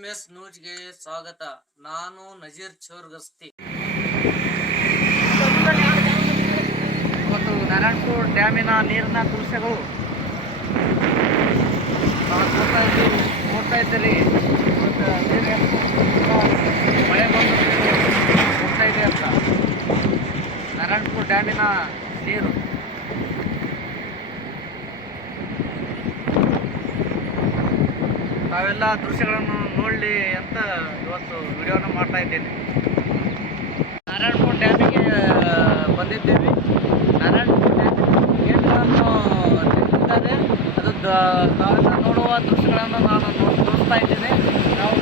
S ನ್ಯೂಸ್ಗೆ ಸ್ವಾಗತ. ನಾನು ನಜೀರ್ ಚೋರ್ಗಸ್ತಿ. ಇವತ್ತು ನಾರಾಯಣಪುರ ಡ್ಯಾಮಿನ ನೀರಿನ ನಾವು ನೋಡ್ತಾ ಇದ್ದೀರಿ. ಇವತ್ತು ಮಳೆ ಬಂದು ಹೋಗ್ತಾ ಇದೆ ಅಂತ. ನಾರಾಯಣಪುರ ಡ್ಯಾಮಿನ ನೀರು. ತಾವೆಲ್ಲ ದೃಶ್ಯಗಳನ್ನು ಮಾಡಲಿ ಅಂತ ಇವತ್ತು ವಿಡಿಯೋನ ಮಾಡ್ತಾ ಇದ್ದೇನೆ. ನಾರಾಯಣಪುರ ಡ್ಯಾಮಿಗೆ ಬಂದಿದ್ದೇವೆ. ನಾರಾಯಣಪುರ ಡ್ಯಾಮನ್ನು ನಿರ್ಮಿದ್ದಾರೆ ಅದು ನಾವೆಲ್ಲ ನೋಡುವ ದೃಶ್ಯಗಳನ್ನು ನಾನು ತೋರಿಸ್ತಾ ಇದ್ದೇನೆ. ನಾವು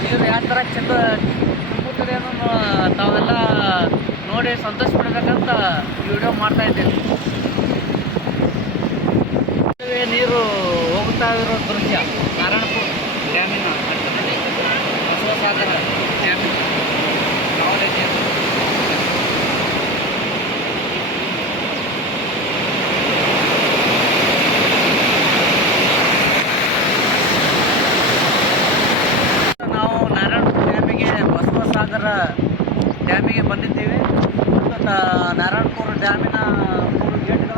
ನೀರು ಯಾವ ಥರ ಚೆಂದ ತುಂಬುತ್ತದೆ ಅನ್ನೋ ತಾವೆಲ್ಲ ನೋಡಿ ಸಂತೋಷ ಪಡಬೇಕಂತ ವಿಡಿಯೋ ಮಾಡ್ತಾ ಇದ್ದೇನೆ. ಇರೋ ದೃಶ್ಯ. ನಾರಾಯಣಪುರ ಡ್ಯಾಮಿನ ಹತ್ತಿರದಲ್ಲಿ ಬಸವಸಾಗರ ಡ್ಯಾಮಿನ ಕಾಲೇಜ್ ನಾವು ನಾರಾಯಣಪುರ ಡ್ಯಾಮಿಗೆ ಬಸವಸಾಗರ ಡ್ಯಾಮಿಗೆ ಬಂದಿದ್ದೀವಿ. ಮತ್ತು ನಾರಾಯಣಪುರ ಡ್ಯಾಮಿನ ಮೂರು ಗೇಟ್